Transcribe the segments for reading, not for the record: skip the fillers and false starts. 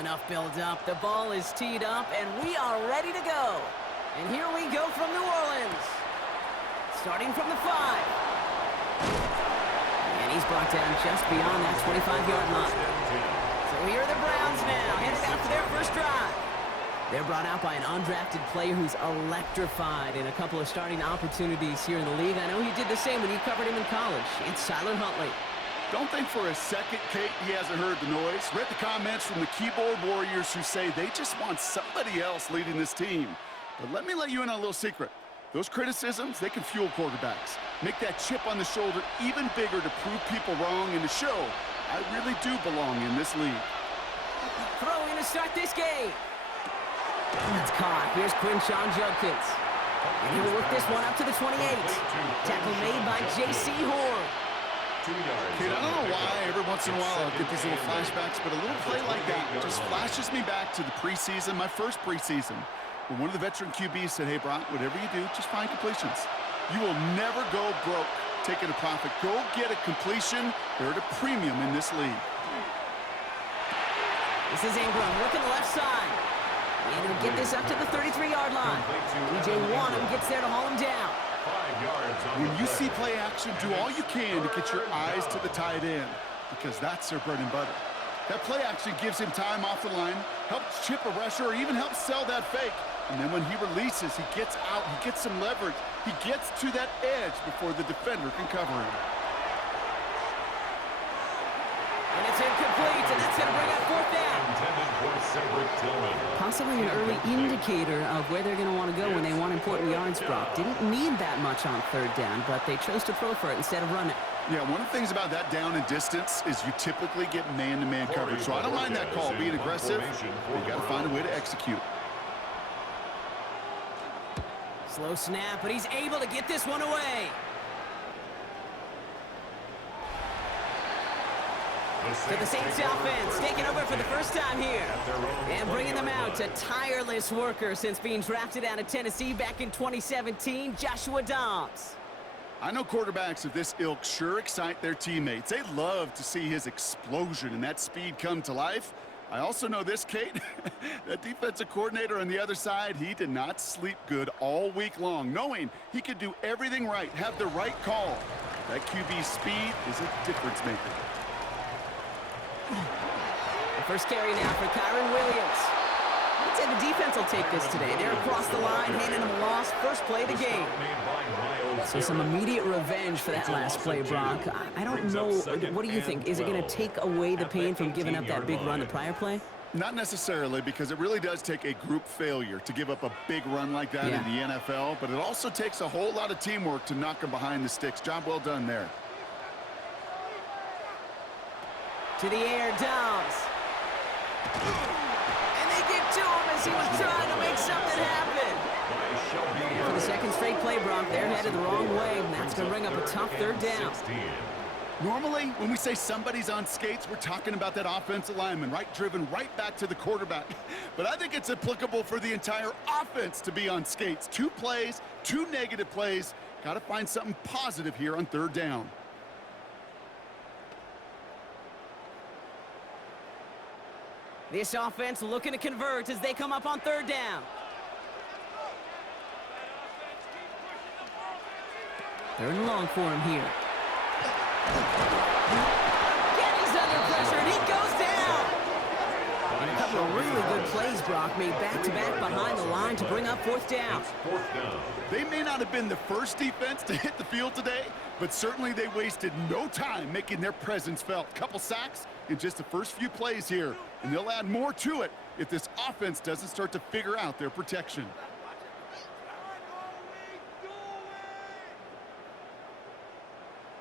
Enough build up. The ball is teed up, and we are ready to go. And here we go from New Orleans. Starting from the 5. And he's brought down just beyond that 25-yard line. So here are the Browns now, headed out for their first drive. They're brought out by an undrafted player who's electrified in a couple of starting opportunities here in the league. I know he did the same when you covered him in college. It's Tyler Huntley. Don't think for a second, Kate, he hasn't heard the noise. Read the comments from the keyboard warriors who say they just want somebody else leading this team. But let me let you in on a little secret. Those criticisms, they can fuel quarterbacks. Make that chip on the shoulder even bigger to prove people wrong and to show I really do belong in this league. Throwing to start this game. That's caught. Here's Quinshawn Judkins. And he'll work this one up to the 28. Tackle made by J.C. Horn. Kid, I don't know why every once in a while I'll get these little flashbacks, but a little play like that just flashes me back to the preseason, my first preseason, when one of the veteran QBs said, hey, Brock, whatever you do, just find completions. You will never go broke taking a profit. Go get a completion. They're at a premium in this league. This is Ingram working the left side. And he'll get this up to the 33-yard line. DJ Wanham gets there to haul him down. When you see play action, do all you can to get your eyes to the tight end, because that's their bread and butter. That play action gives him time off the line, helps chip a rusher, or even helps sell that fake. And then when he releases, he gets out, he gets some leverage. He gets to that edge before the defender can cover him. And it's incomplete, and that's going to bring up fourth down. Possibly an early indicator of where they're going to want to go when they want important yards, Brock. Didn't need that much on third down, but they chose to throw for it instead of run it. Yeah, one of the things about that down and distance is you typically get man-to-man coverage. So I don't mind that call, being aggressive. You got to find a way to execute. Slow snap, but he's able to get this one away. To the Saints offense, taking over for the first time here. And bringing them out, a tireless worker since being drafted out of Tennessee back in 2017, Joshua Dobbs. I know quarterbacks of this ilk sure excite their teammates. They love to see his explosion and that speed come to life. I also know this, Kate, that defensive coordinator on the other side, he did not sleep good all week long, knowing he could do everything right, have the right call. That QB speed is a difference maker. The first carry now for Kyron Williams. I'd say the defense will take this today. They're across the line, handing them a loss. First play of the game. So some immediate revenge for that last play, Brock. I don't know. What do you think? Is it going to take away the pain from giving up that big run the prior play? Not necessarily, because it really does take a group failure to give up a big run like that in the NFL. But it also takes a whole lot of teamwork to knock them behind the sticks. Job well done there. To the air, Dobbs. And they get to him as he was trying to make something happen. And for the second straight play, Brock, they're headed the wrong way, and that's going to bring up a tough third down. Normally, when we say somebody's on skates, we're talking about that offensive lineman, right? Driven right back to the quarterback. But I think it's applicable for the entire offense to be on skates. 2 plays, 2 negative plays. Got to find something positive here on third down. This offense looking to convert as they come up on third down. Third and long for him here. Again, he's under pressure, and he goes down. And a couple of really good plays, Brock, made back-to-back behind the line to bring up fourth down. They may not have been the first defense to hit the field today, but certainly they wasted no time making their presence felt. Couple sacks in just the first few plays here, and they'll add more to it if this offense doesn't start to figure out their protection.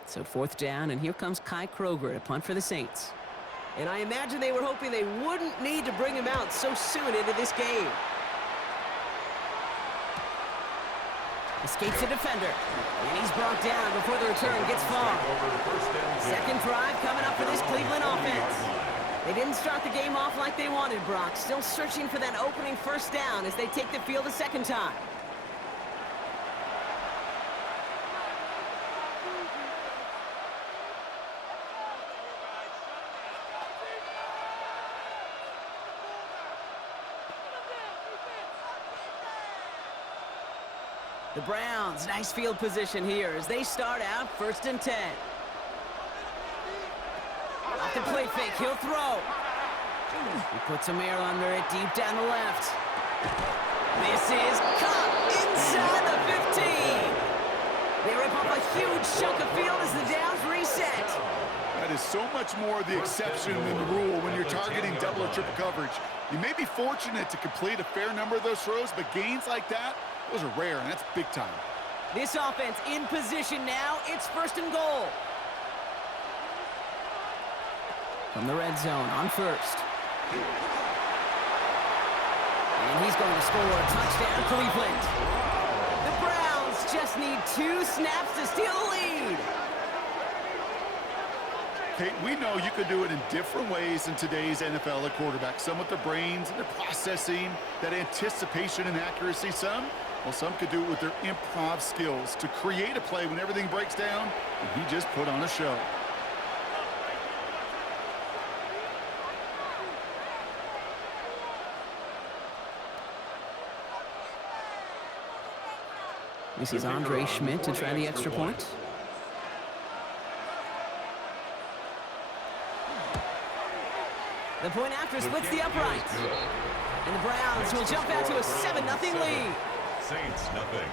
So fourth down, and here comes Kai Kroger to punt for the Saints. And I imagine they were hoping they wouldn't need to bring him out so soon into this game. Escapes the defender, and he's brought down before the return gets far. Second drive coming up for this Cleveland offense. They didn't start the game off like they wanted, Brock. Still searching for that opening first down as they take the field a second time. The Browns, nice field position here as they start out 1st and 10. Off the play fake, he'll throw. He puts some air under it deep down the left. This is caught inside the 15. They rip off a huge chunk of field as the downs reset. That is so much more the exception than the rule when you're targeting double or triple coverage. You may be fortunate to complete a fair number of those throws, but gains like that, those are rare, and that's big time. This offense in position now. It's 1st and goal. From the red zone on 1st. And he's going to score a touchdown, Cleveland. The Browns just need 2 snaps to steal the lead. Kate, we know you can do it in different ways in today's NFL at quarterback. Some with their brains and their processing, that anticipation and accuracy. Some could do it with their improv skills to create a play when everything breaks down, and he just put on a show. This is Andre Schmidt to try the extra point. The point after splits the uprights. And the Browns will jump out to a 7-0 lead. Saints nothing.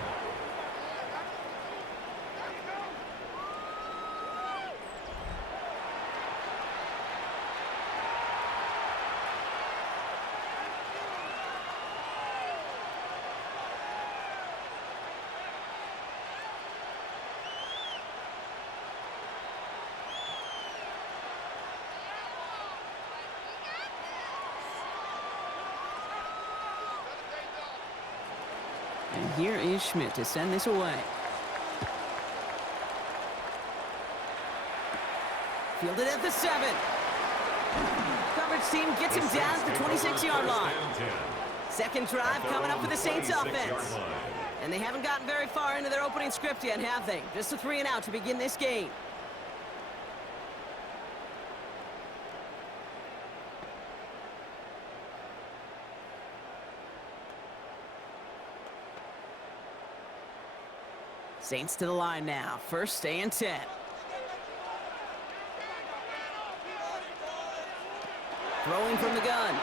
And here is Schmidt to send this away. Fielded at the 7. Coverage team gets him down to the 26-yard line. Second drive coming up for the Saints offense. And they haven't gotten very far into their opening script yet, have they? Just a 3-and-out to begin this game. Saints to the line now. 1st and 10. Throwing from the gun.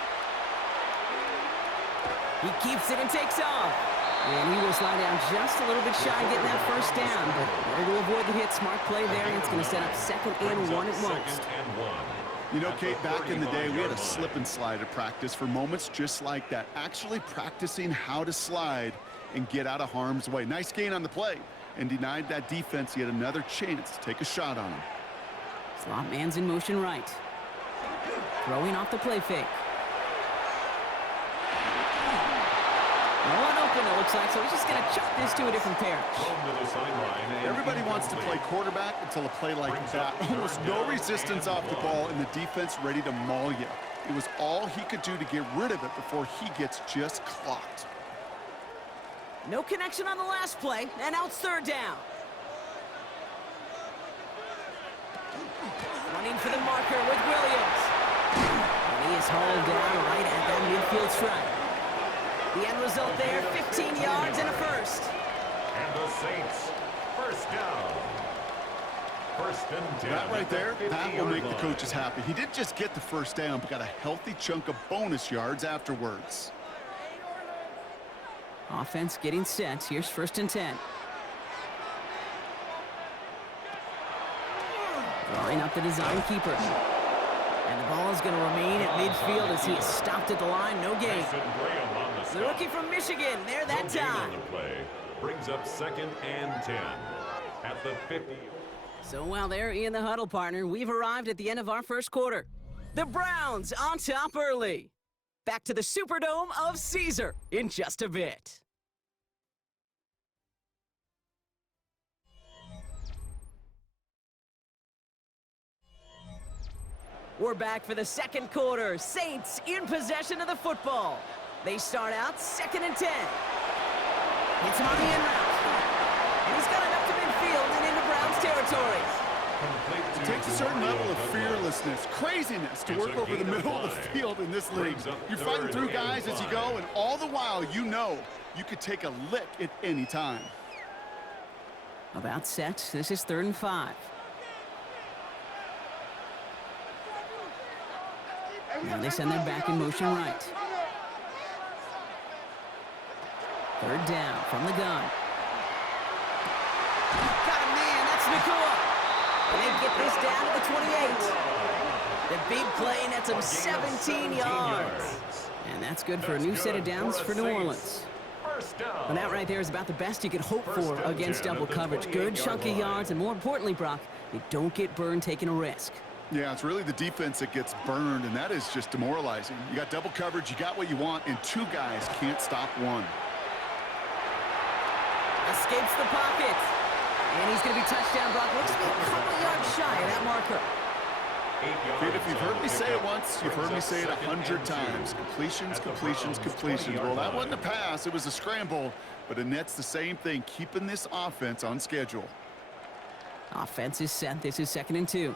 He keeps it and takes off. And he will slide down just a little bit shy getting that 1st down. But better to avoid the hit. Smart play there, and it's going to set up 2nd and 1 at most. You know, Kate, back in the day, we had a slip and slide at practice for moments just like that. Actually practicing how to slide and get out of harm's way. Nice gain on the play. And denied that defense yet another chance to take a shot on him. Slot man's in motion right. Throwing off the play fake. No one open, it looks like, so he's just going to chuck this to a different pair. Everybody wants to play quarterback until a play like that. Almost no resistance off the ball and the defense ready to maul you. It was all he could do to get rid of it before he gets just clocked. No connection on the last play, and now it's 3rd down. Running for the marker with Williams. And he is hauled down right at that midfield stripe. The end result there, 15 yards and a 1st. And the Saints, 1st down. 1st and 10. That right there, that will make the coaches happy. He didn't just get the 1st down, but got a healthy chunk of bonus yards afterwards. Offense getting set. Here's 1st and 10. Drawing up the design keeper. And the ball is going to remain at midfield as he is stopped at the line. No gain. The rookie from Michigan there that time. Brings up 2nd and 10 at the 50. So while they're in the huddle, partner, we've arrived at the end of our 1st quarter. The Browns on top early. Back to the Superdome of Caesar in just a bit. We're back for the 2nd quarter. Saints in possession of the football. They start out 2nd and 10. Hits him on the in route. And he's got enough to midfield and into Browns territory. It takes a certain level of fearlessness, craziness to work over the middle of the field in this league. You're fighting through guys as you go, and all the while you know you could take a lick at any time. About set. This is 3rd and 5. Now they send their back in motion right. 3rd down from the gun. Got a man. That's Nakua. And they get this down to the 28. The big play, and that's him 17 yards. And that's good for a new set of downs for New Orleans. And that right there is about the best you could hope for against double coverage. Good chunky yards, and more importantly, Brock, they don't get burned taking a risk. Yeah, it's really the defense that gets burned, and that is just demoralizing. You got double coverage, you got what you want, and 2 guys can't stop one. Escapes the pocket. And he's going to be touchdown, Brock. Looks to be a couple yards shy of that marker. Kid, if you've heard me say it once, you've heard me say it 100 times. Completions, completions, completions. Well, that wasn't a pass. It was a scramble. But Annette's the same thing, keeping this offense on schedule. Offense is set. This is 2nd and 2.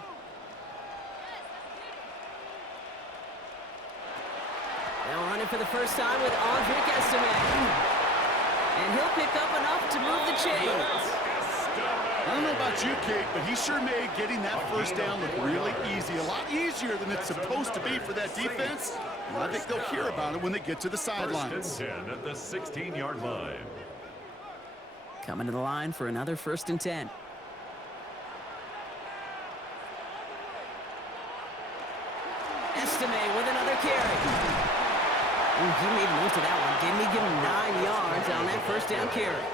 Now running for the first time with Audric Estime. And he'll pick up enough to move the chains. I don't know about you, Kate, but he sure made getting that first down look really easy. A lot easier than it's supposed to be for that defense. And I think they'll hear about it when they get to the sidelines. 1st and 10 at the 16-yard line. Coming to the line for another 1st and 10. Estime with another carry. Ooh, he made most of that one. Didn't he give him 9 yards on that 1st down carry?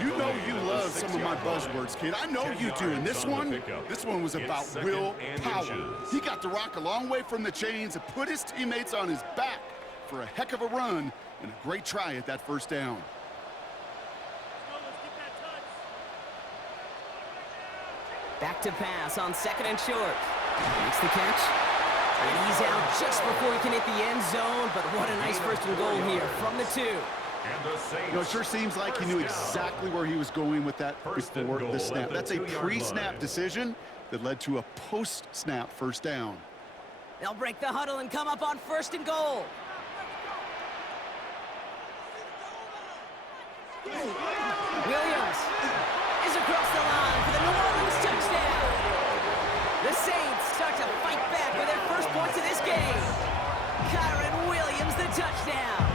You know you love some of my buzzwords, kid. I know you do. And this one was about will power. He got the rock a long way from the chains and put his teammates on his back for a heck of a run and a great try at that 1st down. Back to pass on 2nd and short. Makes the catch. And he's out just before he can hit the end zone. But what a nice 1st and goal here from the 2. You know, it sure seems like he knew exactly where he was going with that before the snap. That's a pre-snap decision that led to a post-snap 1st down. They'll break the huddle and come up on 1st and goal. Williams is across the line for the New Orleans touchdown. The Saints start to fight back with their first points of this game. Kyron Williams, the touchdown.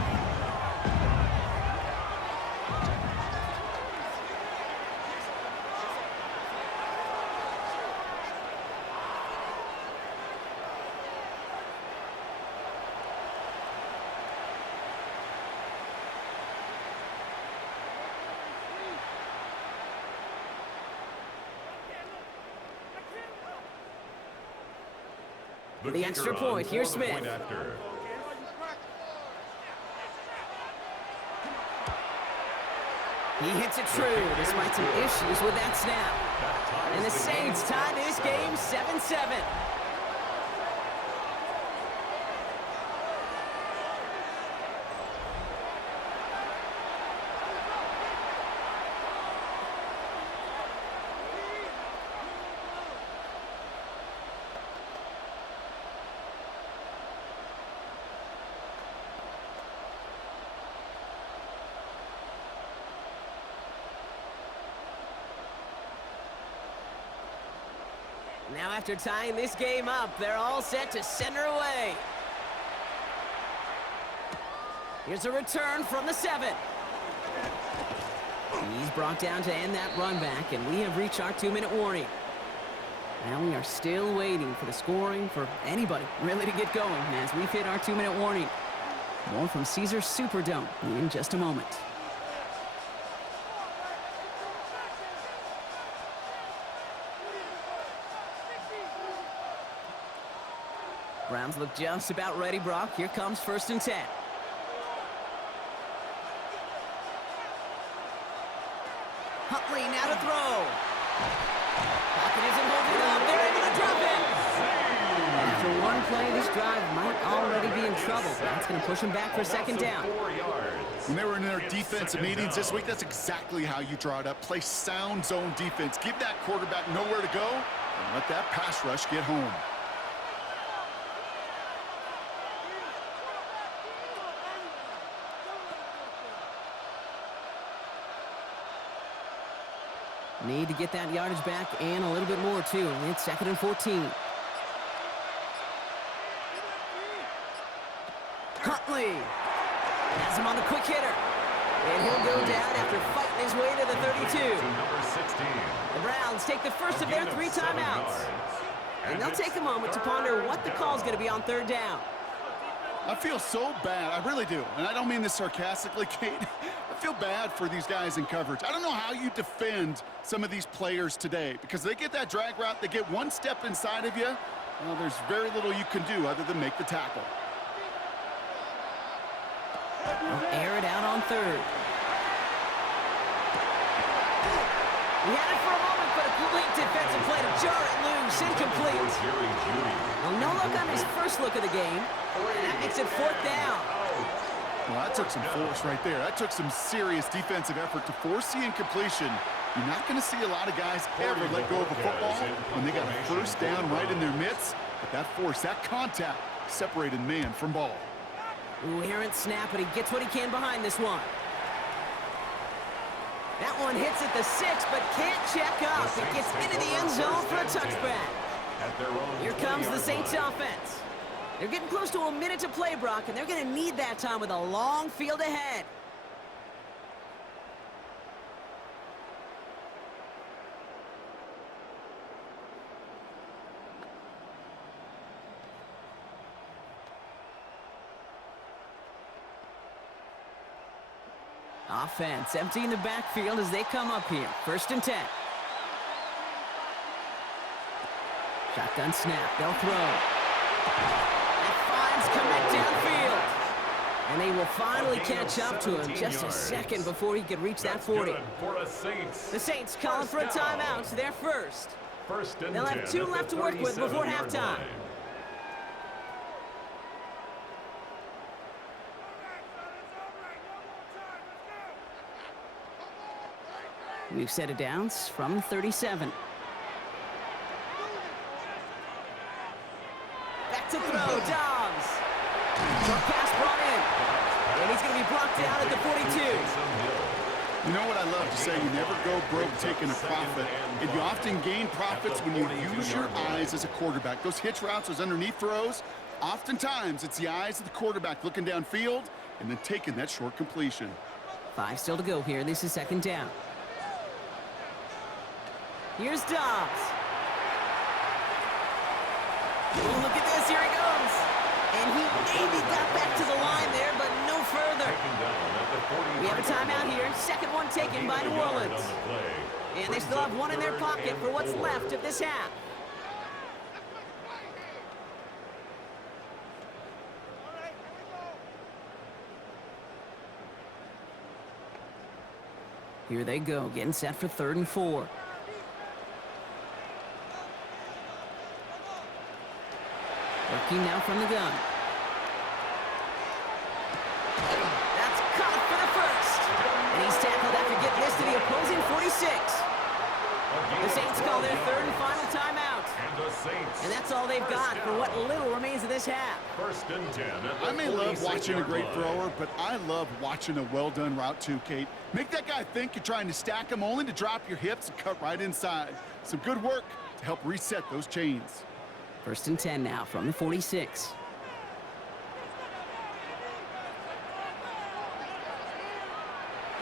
The extra point, here's Smith. He hits it true, despite some issues with that snap. And the Saints tie this game 7-7. Now after tying this game up, they're all set to center away. Here's a return from the 7. He's brought down to end that run back, and we have reached our 2-minute warning. Now we are still waiting for the scoring for anybody really to get going as we've hit our 2-minute warning. More from Caesars Superdome in just a moment. Browns look just about ready, Brock. Here comes 1st and 10. Huntley now to throw. Pocket isn't holding up. They're able to drop it. After one play, this drive might already be in trouble. That's going to push him back for 2nd down. When they were in their defensive meetings this week, that's exactly how you draw it up. Play sound zone defense. Give that quarterback nowhere to go and let that pass rush get home. Need to get that yardage back and a little bit more, too. It's 2nd and 14. Huntley has him on the quick hitter. And he'll go down after fighting his way to the 32. Number 16. The Browns take the first of their 3 timeouts. And they'll take a moment to ponder what the call is going to be on 3rd down. I feel so bad. I really do. And I don't mean this sarcastically, Kate. I feel bad for these guys in coverage. I don't know how you defend some of these players today because they get that drag route, they get one step inside of you. Well, there's very little you can do other than make the tackle. They'll air it out on 3rd. He had it for a moment, but a complete defensive play to jar it loose. Incomplete. Well, no look on his first look of the game, and that makes it 4th down. Well, that took some force right there. That took some serious defensive effort to force the incompletion. You're not going to see a lot of guys ever let go of a football when they got a first down right in their midst. But that force, that contact, separated man from ball. Ooh, errant snap, but he gets what he can behind this one. That one hits at the 6, but can't check up. It gets into the end zone for a touchback. Here comes the Saints offense. They're getting close to a minute to play, Brock, and they're going to need that time with a long field ahead. Offense emptying the backfield as they come up here. 1st and 10. Shotgun snap. They'll throw. That finds Komet downfield. And they will finally catch up to him just a second before he could reach that 40. The Saints calling for a timeout. They're first. They'll have 2 left to work with before halftime. We've set it down from 37. Back to throw, Dobbs. Short pass brought in. And he's going to be brought down at the 42. You know what I love to say? You never go broke taking a profit. And you often gain profits when you use your eyes as a quarterback. Those hitch routes, those underneath throws, oftentimes it's the eyes of the quarterback looking downfield and then taking that short completion. 5 still to go here. This is 2nd down. Here's Dobbs. Ooh, look at this. Here he goes. And he maybe got back to the line there, but no further. We have a timeout here. 2nd one taken by New Orleans. And they still have 1 in their pocket for what's left of this half. Here they go, getting set for 3rd and 4. Working now from the gun. That's caught for the 1st. And he's tackled after getting this to the opposing 46. The Saints call their 3rd and final timeout. And that's all they've got for what little remains of this half. 1st and 10. I may love watching a great thrower, but I love watching a well-done route too, Kate. Make that guy think you're trying to stack him only to drop your hips and cut right inside. Some good work to help reset those chains. 1st and 10 now from the 46.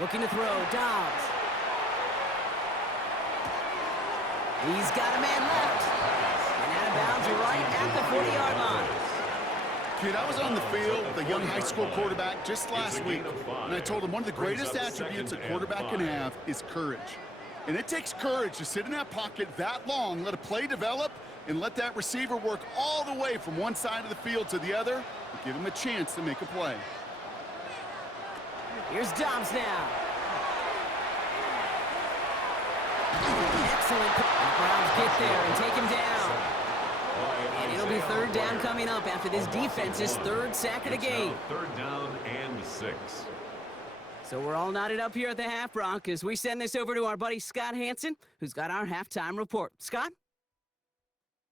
Looking to throw, Dobbs. He's got a man left. And out of bounds right at the 40-yard line. Kid, I was on the field with a young high school quarterback just last week, and I told him one of the greatest attributes a quarterback can have is courage. And it takes courage to sit in that pocket that long, let a play develop, and let that receiver work all the way from one side of the field to the other and give him a chance to make a play. Here's Dobbs now. Excellent. The Browns get there and take him down. And it'll be 3rd down coming up after this defense's 3rd sack of the game. 3rd down and 6. So we're all knotted up here at the half, Brock, as we send this over to our buddy Scott Hansen, who's got our halftime report. Scott?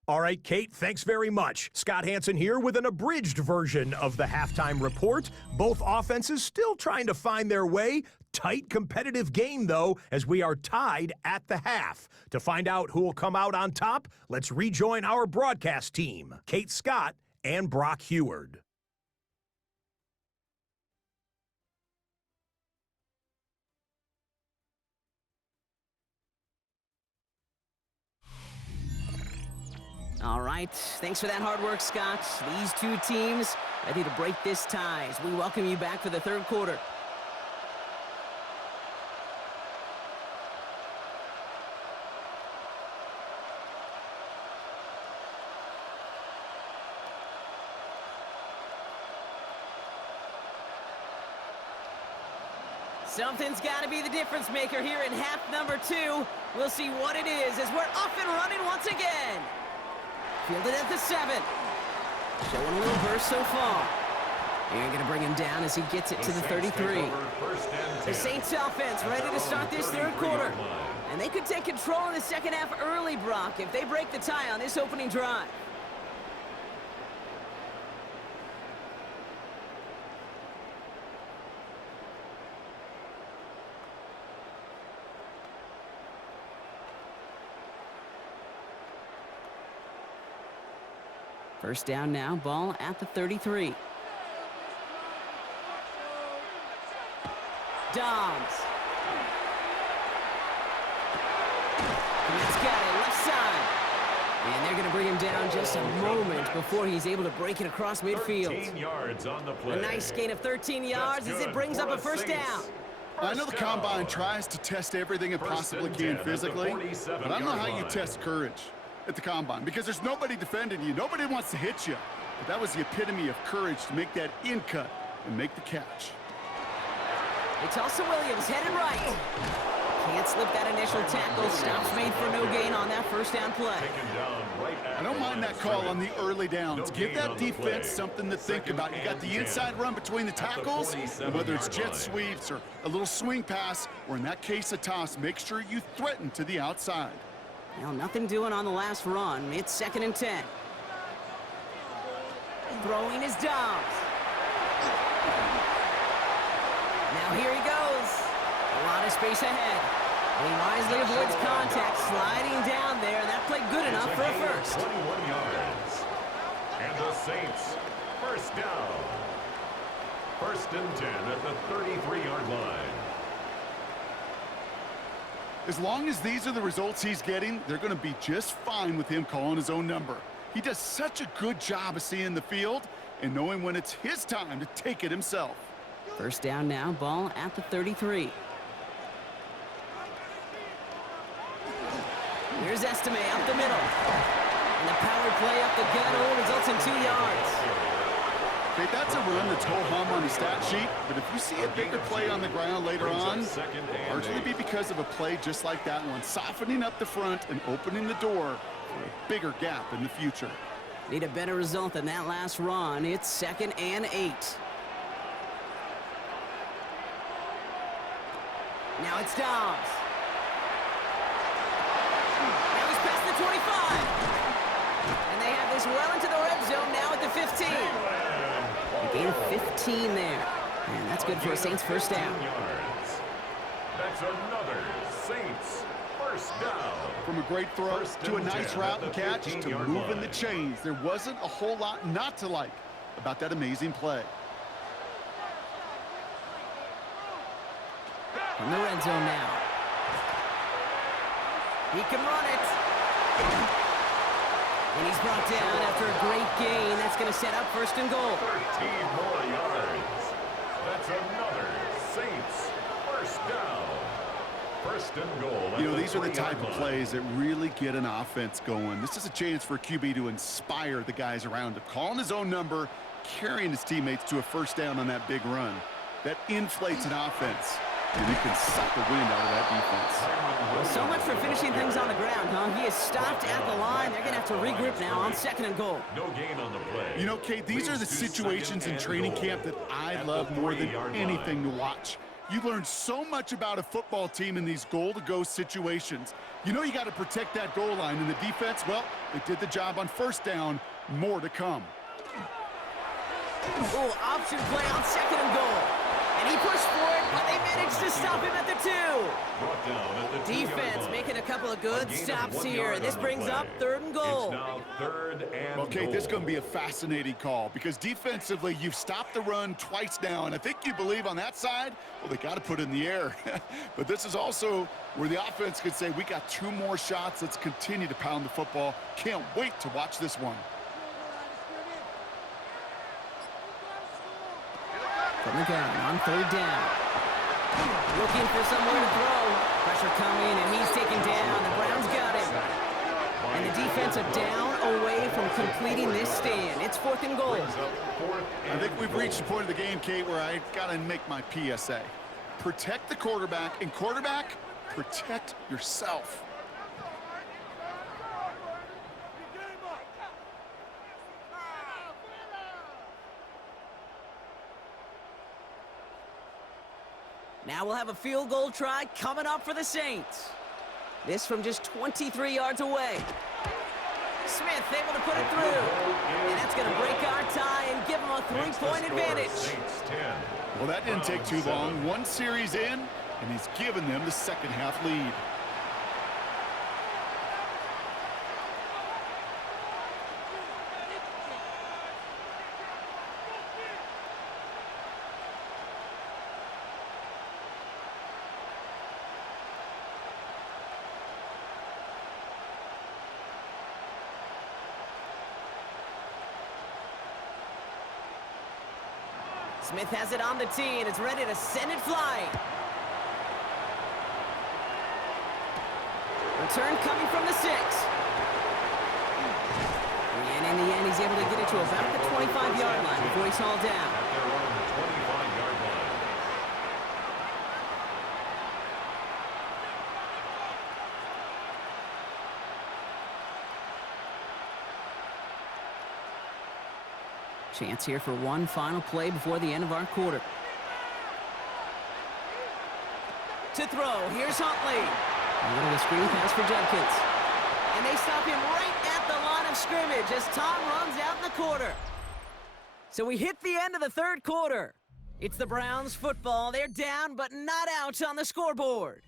All right, Kate, thanks very much. Scott Hansen here with an abridged version of the halftime report. Both offenses still trying to find their way. Tight competitive game, though, as we are tied at the half. To find out who will come out on top, let's rejoin our broadcast team, Kate Scott and Brock Heward. All right, thanks for that hard work, Scott. These two teams ready to break this tie as we welcome you back for the third quarter. Something's got to be the difference maker here in half number 2. We'll see what it is as we're off and running once again. Fielded at the 7. Showing a little burst so far. They're going to bring him down as he gets it to the 33. The Saints offense ready to start this third quarter. And they could take control in the second half early, Brock, if they break the tie on this opening drive. First down now, ball at the 33. Dobbs. And that's got it, left side. And they're going to bring him down just a moment before he's able to break it across midfield. 13 yards on the play. A nice gain of 13 yards as it brings up a first down. I know the Combine tries to test everything it possibly can physically, but I don't know how you test courage at the Combine, because there's nobody defending you. Nobody wants to hit you. But that was the epitome of courage to make that in cut and make the catch. It's also Williams headed right. Can't slip that initial tackle. Stops made for no gain on that first down play. I don't mind that call on the early downs. Give that defense something to think about. You got the inside run between the tackles, and whether it's jet sweeps or a little swing pass, or in that case a toss, make sure you threaten to the outside. Well, nothing doing on the last run. It's 2nd and 10. Throwing is Dobbs. Now here he goes. A lot of space ahead. He wisely avoids contact, sliding down there, and that played good enough for a first. 21 yards. And the Saints, first down. 1st and 10 at the 33-yard line. As long as these are the results he's getting, they're going to be just fine with him calling his own number. He does such a good job of seeing the field and knowing when it's his time to take it himself. First down now, ball at the 33. Here's Estime up the middle. And the power play up the gut only results in 2 yards. Okay, that's a run that's ho-hum on the stat sheet, but if you see a bigger play on the ground later on, largely be because of a play just like that one, softening up the front and opening the door for a bigger gap in the future. Need a better result than that last run. It's 2nd and 8. Now it's Dobbs. Now he's past the 25. And they have this well into the red zone now at the 15. A gain of 15 there. And that's good for a Saints first down. Yards. That's another Saints first down. From a great throw to a nice route and catch to moving the chains, there wasn't a whole lot not to like about that amazing play. From the red zone now. He can run it. And he's brought down after a great gain. That's going to set up 1st and goal. 13 more yards. That's another Saints first down. 1st and goal. You know, these are the type of plays that really get an offense going. This is a chance for a QB to inspire the guys around him. Calling his own number, carrying his teammates to a first down on that big run. That inflates an offense, and it can suck the wind out of that defense. So much for finishing things on the ground, huh? He is stopped at the line. They're going to have to regroup now on 2nd and goal. No gain on the play. You know, Kate, these are the situations in training camp that I love more than anything to watch. You learn so much about a football team in these goal-to-go situations. You know you got to protect that goal line, and the defense, well, they did the job on first down. More to come. Ooh, option play on 2nd and goal. And he pushed for it, but they managed to stop him at the 2. Brought down at the 2-yard Defense line. making a couple of good stops here, and this brings up 3rd and It's goal. now 3rd and Okay, goal. this is going to be a fascinating call because defensively, you've stopped the run twice now, and I think you believe on that side, well, they got to put it in the air. But this is also where the offense could say, we got 2 more shots. Let's continue to pound the football. Can't wait to watch this one. From the gun on 3rd down. Looking for somewhere to throw. Pressure coming, and he's taken down. The Browns got him. And the defense are down away from completing this stand. It's 4th and goal. I think we've reached the point of the game, Kate, where I got to make my PSA. Protect the quarterback, and quarterback, protect yourself. Now we'll have a field goal try coming up for the Saints. This from just 23 yards away. Smith able to put it through. And that's going to break our tie and give them a 3-point advantage. Saints 10. Well, that didn't take too long. 1 series in, and he's given them the second half lead. Smith has it on the tee and is ready to send it flying. Return coming from the 6. And in the end, he's able to get it to about the 25-yard line before he's hauled down. At their own 25-yard line. Chance here for one final play before the end of our quarter. To throw, here's Huntley. A little of a screen pass for Judkins. And they stop him right at the line of scrimmage as Tom runs out in the quarter. So we hit the end of the 3rd quarter. It's the Browns football. They're down but not out on the scoreboard.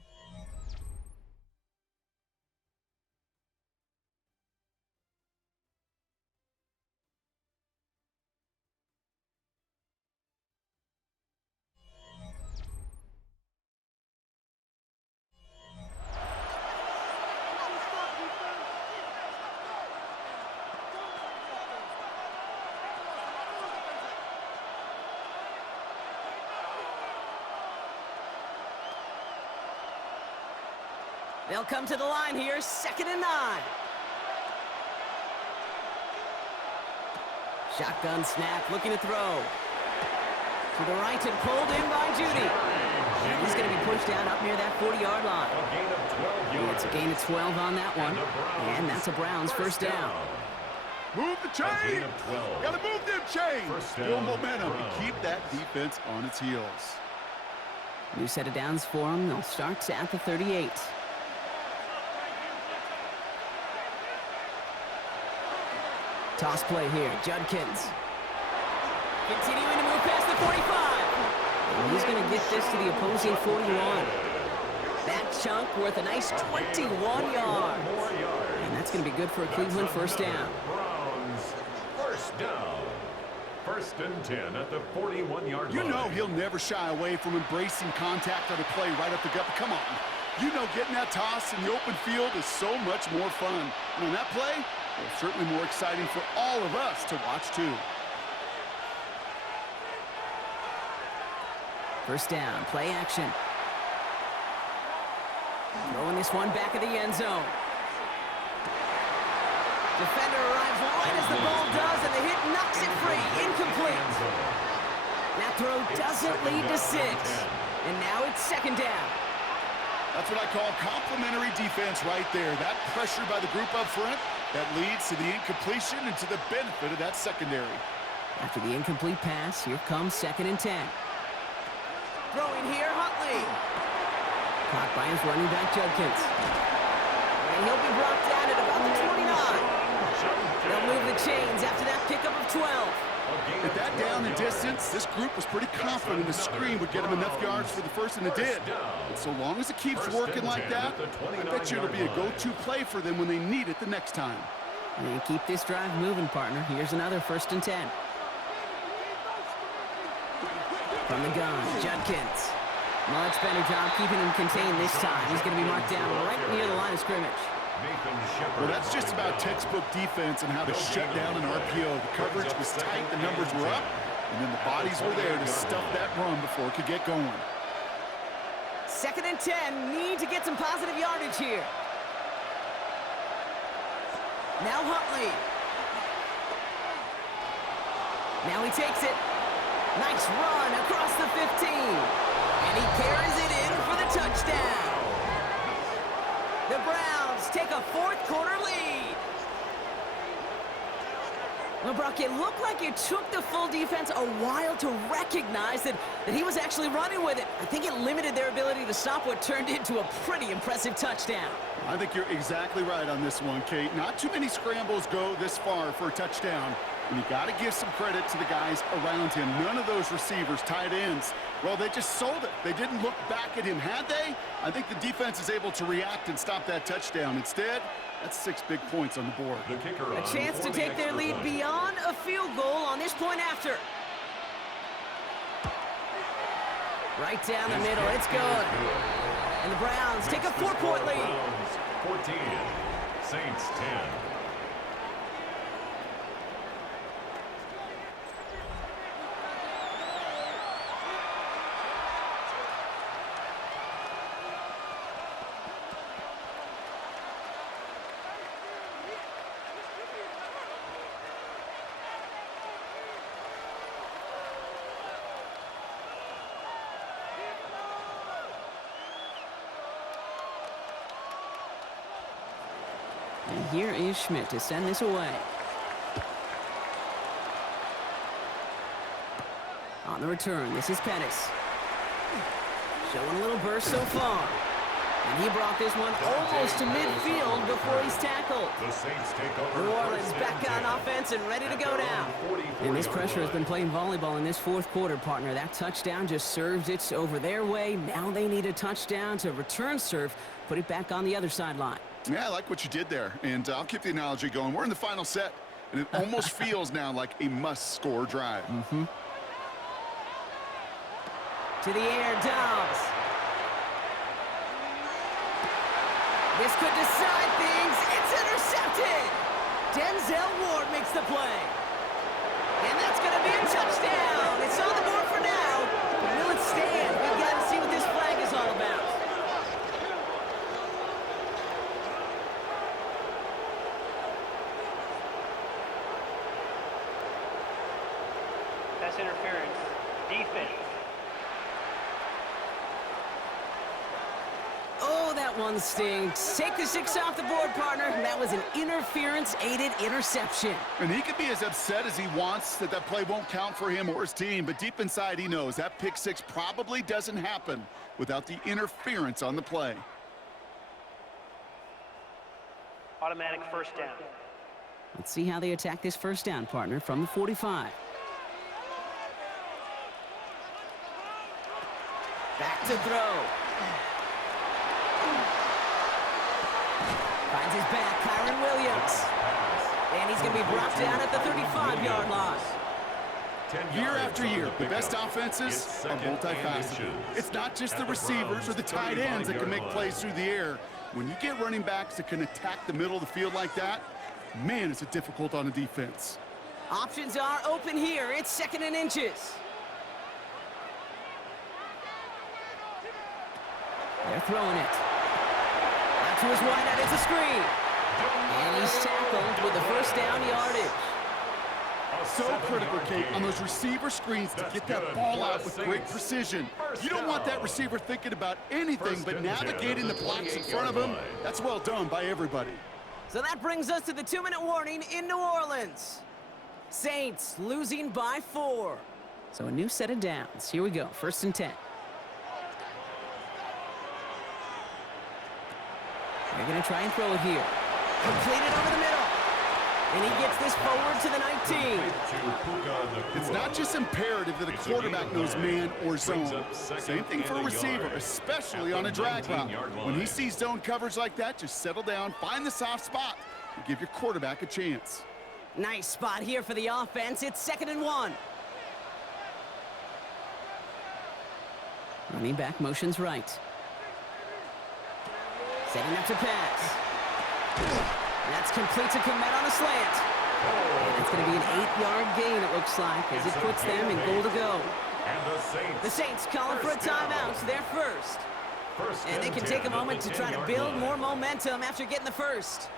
They'll come to the line here, 2nd and 9. Shotgun snap, looking to throw. To the right and pulled in by Judy. And he's going to be pushed down up near that 40-yard line. A gain of 12 yards. It's a gain of 12 on that one. And that's a Browns first down. Move the A gain chain. of 12. Got to move them chains. First down, Build momentum Browns. and keep that defense on its heels. New set of downs for them. They'll start at the 38. Toss play here, Judkins. Continuing to move past the 45. And he's going to get this to the opposing 41. That chunk worth a nice 21 yards. And that's going to be good for a Cleveland first down. Browns first down. 1st and 10 at the 41-yard line. You know he'll never shy away from embracing contact on a play right up the gut. Come on. You know getting that toss in the open field is so much more fun. And on that play, well, certainly more exciting for all of us to watch too. First down, play action. Throwing this one back of the end zone. Defender arrives right as the ball does, and the hit knocks it free. Incomplete. That throw doesn't lead to 6. And now it's 2nd down. That's what I call complimentary defense right there. That pressure by the group up front, that leads to the incompletion and to the benefit of that secondary. After the incomplete pass, here comes 2nd and 10. Throwing here, Huntley. Caught by his running back, Judkins. And he'll be brought down at about the 29. They'll move the chains after that pickup of 12. At that down and distance, this group was pretty confident the screen would get them enough yards for the first, and it did. And so long as it keeps working like that, I bet you it'll be a go-to play for them when they need it the next time. And keep this drive moving, partner. Here's another 1st and 10. From the gun, Judkins. Much better job keeping him contained this time. He's going to be marked down right near the line of scrimmage. Well, that's just about textbook defense and how to shut down an RPO. The coverage was tight, the numbers were up, and then the bodies were there to stuff that run before it could get going. 2nd and 10, need to get some positive yardage here. Now Huntley. Now he takes it. Nice run across the 15. And he carries it in for the touchdown. The Browns take a 4th quarter lead. Well, Brock, it looked like it took the full defense a while to recognize that he was actually running with it. I think it limited their ability to stop what turned into a pretty impressive touchdown. I think you're exactly right on this one, Kate. Not too many scrambles go this far for a touchdown. And you got to give some credit to the guys around him. None of those receivers, tight ends, well, they just sold it. They didn't look back at him, had they? I think the defense is able to react and stop that touchdown. Instead, that's 6 big points on the board. A chance to take their lead beyond a field goal on this point after. Right down the middle, it's good. And the Browns take a 4-point lead. 14, Saints 10. And here is Schmidt to send this away. On the return, this is Pettis. Showing a little burst so far. And he brought this one almost to midfield before he's tackled. The Saints take over. New Orleans back on offense and ready to go now. And this pressure has been playing volleyball in this 4th quarter, partner. That touchdown just served it over their way. Now they need a touchdown to return serve, put it back on the other sideline. Yeah, I like what you did there, and I'll keep the analogy going. We're in the final set, and it almost feels now like a must-score drive. To the air, Dobbs. This could decide things. It's intercepted. Denzel Ward makes the play. And that's going to be a touchdown. It's on the board for now. But will it stand? We've got to see what this flag is all about. That's interference. Defense. Oh, that one stinks. Take the 6 off the board, partner. That was an interference-aided interception. And he can be as upset as he wants that that play won't count for him or his team, but deep inside he knows that pick 6 probably doesn't happen without the interference on the play. Automatic 1st down. Let's see how they attack this 1st down, partner, from the 45. Back to throw. Finds his back, Kyron Williams. And he's going to be brought down at the 35-yard line. Year after year, the best offenses are multifaceted. It's not just the receivers or the tight ends that can make plays through the air. When you get running backs that can attack the middle of the field like that, man, is it difficult on a defense. Options are open here. It's 2nd and inches. They're throwing it. Out to his wideout, it's a screen. And he's tackled with the 1st down yardage. So critical, Kate, on those receiver screens to get that ball out with great precision. You don't want that receiver thinking about anything but navigating the blocks in front of him. That's well done by everybody. So that brings us to the 2-minute warning in New Orleans. Saints losing by 4. So a new set of downs. Here we go, 1st and 10. They're going to try and throw it here. Completed over the middle. And he gets this forward to the 19. It's not just imperative that a quarterback knows man or zone. Same thing for a receiver, especially on a drag route. When he sees zone coverage like that, just settle down, find the soft spot, and give your quarterback a chance. Nice spot here for the offense. It's 2nd and 1. Running back motions right. Setting up to pass. That's complete to Komet on a slant. And it's going to be an 8-yard gain, it looks like, as it puts them in goal to go. The Saints calling for a timeout. They're first. And they can take a moment to try to build more momentum after getting the first.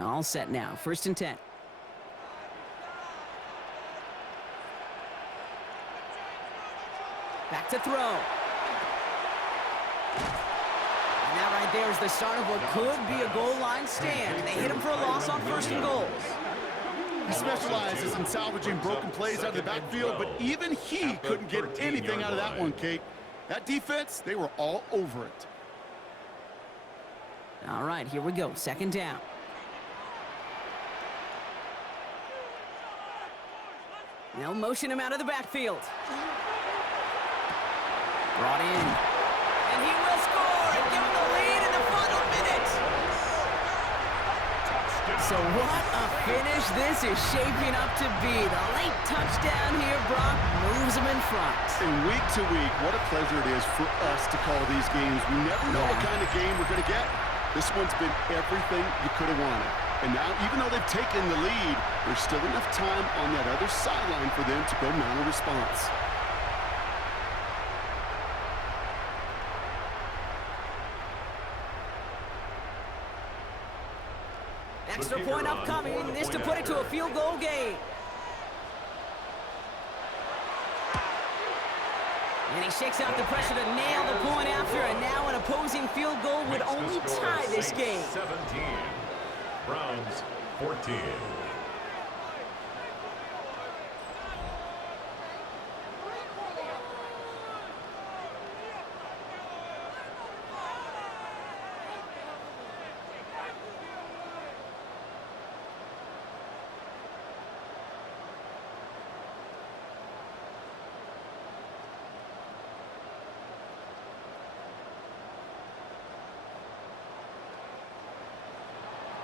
All set now. 1st and 10. Back to throw. And that right there is the start of what could be a goal line stand. They hit him for a loss on 1st and goal. He specializes in salvaging broken plays out of the backfield, but even he couldn't get anything out of that one, Kate. That defense, they were all over it. All right, here we go. 2nd down. They'll motion him out of the backfield. Brought in. And he will score and give him the lead in the final minute. So what a finish this is shaping up to be. The late touchdown here, Brock, moves him in front. And week to week, what a pleasure it is for us to call these games. We never know what kind of game we're going to get. This one's been everything you could have wanted. And now, even though they've taken the lead, there's still enough time on that other sideline for them to go mount a response. Extra point upcoming. This to put it to a field goal game. And he shakes out the pressure to nail the point after, and now an opposing field goal would only tie this game. 17. Browns 14.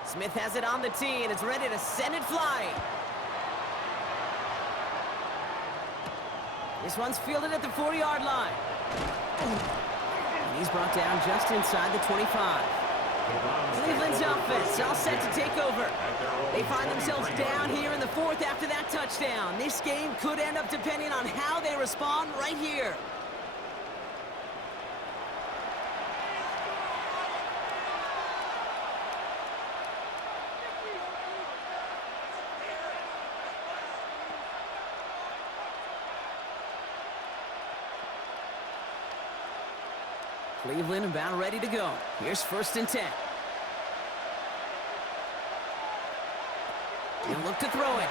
Smith has it on the tee, and it's ready to send it flying. This one's fielded at the 40-yard line. And he's brought down just inside the 25. Cleveland's offense all set to take over. They find themselves down here in the 4th after that touchdown. This game could end up depending on how they respond right here. Cleveland about ready to go. Here's 1st and 10. He'll look to throw it.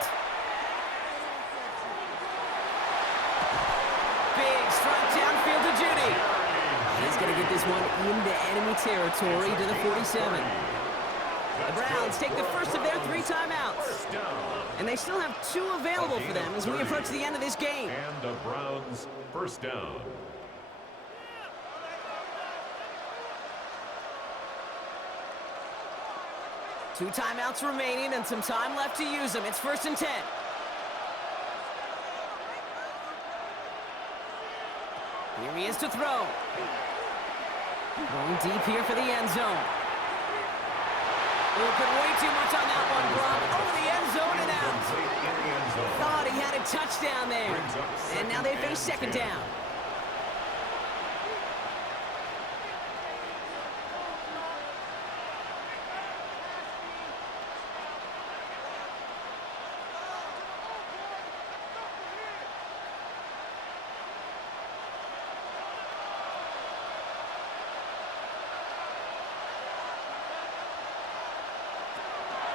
Big strike downfield to Judy. He's going to get this one into enemy territory to the 47. The Browns take the first of their 3 timeouts. And they still have 2 available for them as we approach the end of this game. And the Browns 1st down. Two timeouts remaining and some time left to use them. It's 1st and 10. Here he is to throw. Going deep here for the end zone. Oh, put way too much on that one, Brock. Over the end zone and out. Thought he had a touchdown there. And now they face 2nd down.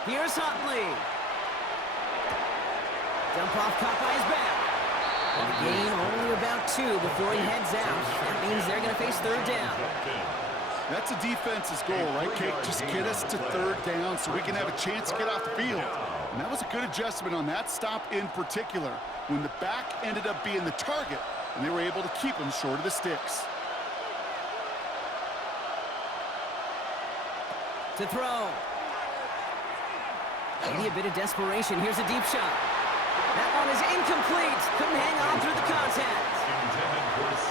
Here's Huntley. Dump off caught by his back. And the gain only about 2 before he heads out. That means they're going to face third down. That's a defense's goal, right, Kate? Just get us to third down so we can have a chance to get off the field. And that was a good adjustment on that stop in particular, when the back ended up being the target, and they were able to keep him short of the sticks. To throw. Maybe a bit of desperation. Here's a deep shot. That one is incomplete. Couldn't hang on through the contact.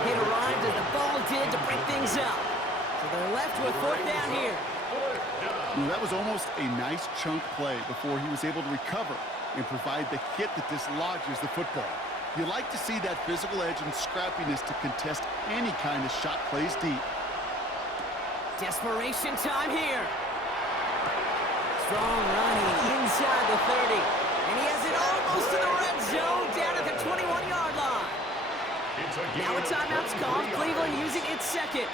It arrived as the ball did to break things up. So they're left with fourth down here. That was almost a nice chunk play before he was able to recover and provide the hit that dislodges the football. You like to see that physical edge and scrappiness to contest any kind of shot plays deep. Desperation time here. Strong running inside the 30. And he has it almost to the red zone, down at the 21-yard line. Now a timeout's called. Cleveland using its second.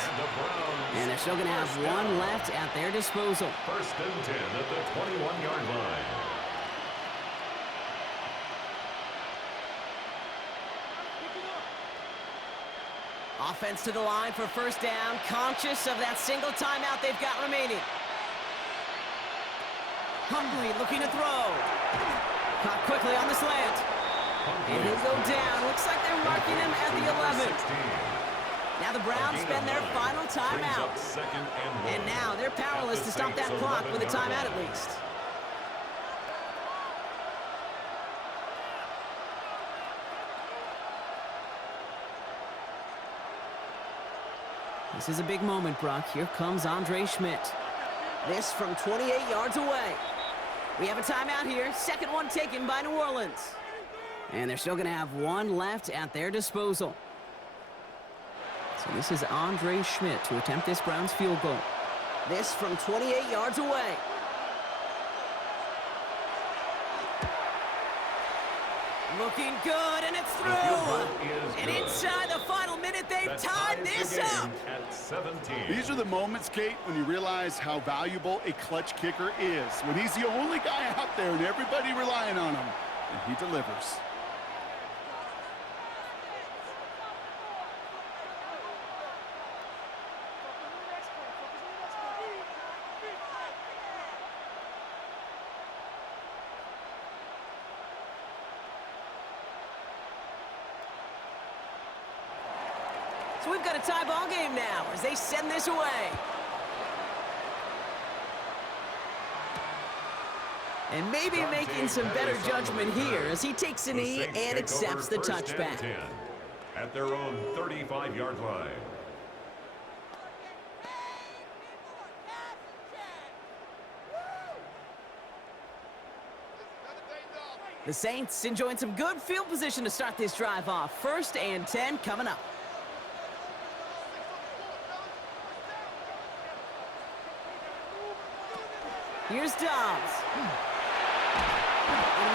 And they're still going to have one left at their disposal. First and 10 at the 21-yard line. Offense to the line for first down, conscious of that single timeout they've got remaining. Humbly looking to throw. Caught quickly on the slant. And he'll go down. Looks like they're marking him at the 11. Now the Browns spend their final timeout. And now they're powerless to stop that clock with a timeout at least. This is a big moment, Brock. Here comes Andre Schmidt. This from 28 yards away. We have a timeout here. Second one taken by New Orleans. And they're still going to have one left at their disposal. So this is Andre Schmidt to attempt this Browns field goal. This from 28 yards away. Looking good, and it's through. And inside the final minute, they've tied this up. These are the moments, Kate, when you realize how valuable a clutch kicker is. When he's the only guy out there and everybody relying on him, and he delivers. So we've got a tie ball game now as they send this away. And maybe making some better judgment here as he takes a knee and accepts the touchback. At their own 35-yard line. The Saints enjoying some good field position to start this drive off. First and 10 coming up. Here's Dobbs. And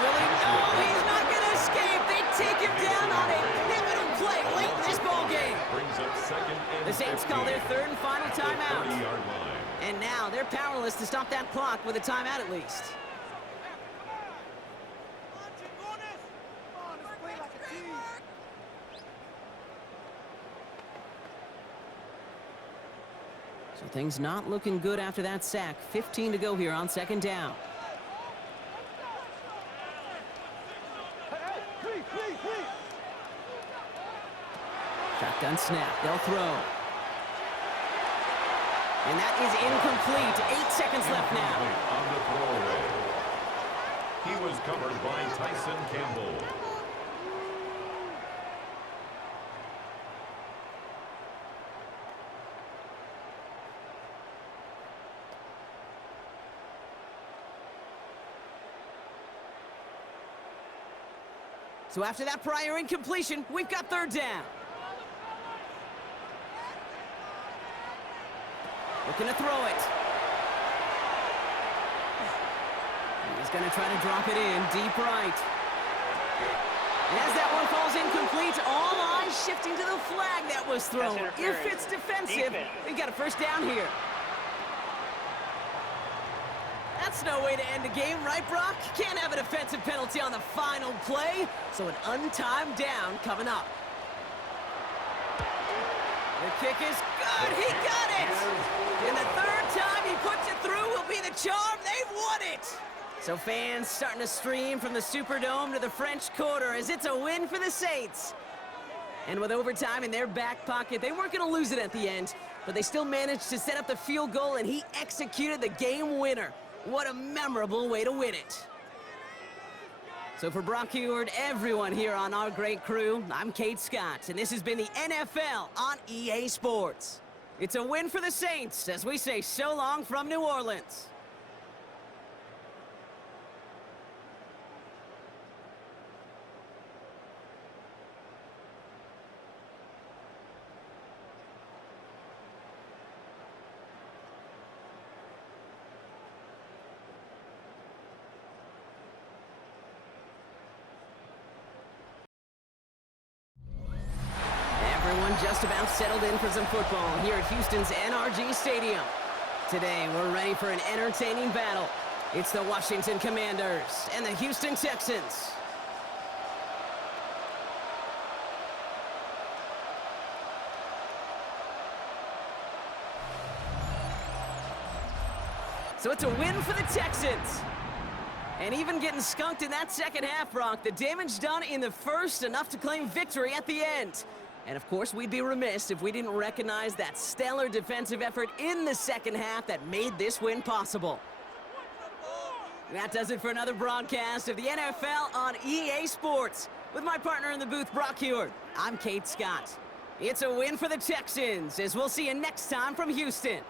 really, no, he's not going to escape. They take him down on a pivotal play late in this ball game. The Saints call their third and final timeout. And now they're powerless to stop that clock with a timeout at least. So things not looking good after that sack. 15 to go here on second down. Shotgun snap. They'll throw. And that is incomplete. 8 seconds left now. On the throwaway. He was covered by Tyson Campbell. So after that prior incompletion, we've got third down. Looking to throw it. He's going to try to drop it in deep right. And as that one falls incomplete, all eyes shifting to the flag that was thrown. If it's defensive, we've got a first down here. That's no way to end a game, right, Brock? Can't have a defensive penalty on the final play, so an untimed down coming up. The kick is good. He got it! And the third time he puts it through will be the charm. They've won it! So fans starting to stream from the Superdome to the French Quarter as it's a win for the Saints. And with overtime in their back pocket, they weren't going to lose it at the end, but they still managed to set up the field goal, and he executed the game winner. What a memorable way to win it. So for Brock Heward, everyone here on our great crew, I'm Kate Scott, and this has been the NFL on EA Sports. It's a win for the Saints as we say so long from New Orleans. Everyone just about settled in for some football here at Houston's NRG Stadium. Today, we're ready for an entertaining battle. It's the Washington Commanders and the Houston Texans. So it's a win for the Texans. And even getting skunked in that second half, Brock, the damage done in the first, enough to claim victory at the end. And of course, we'd be remiss if we didn't recognize that stellar defensive effort in the second half that made this win possible. That does it for another broadcast of the NFL on EA Sports. With my partner in the booth, Brock Heward, I'm Kate Scott. It's a win for the Texans, as we'll see you next time from Houston.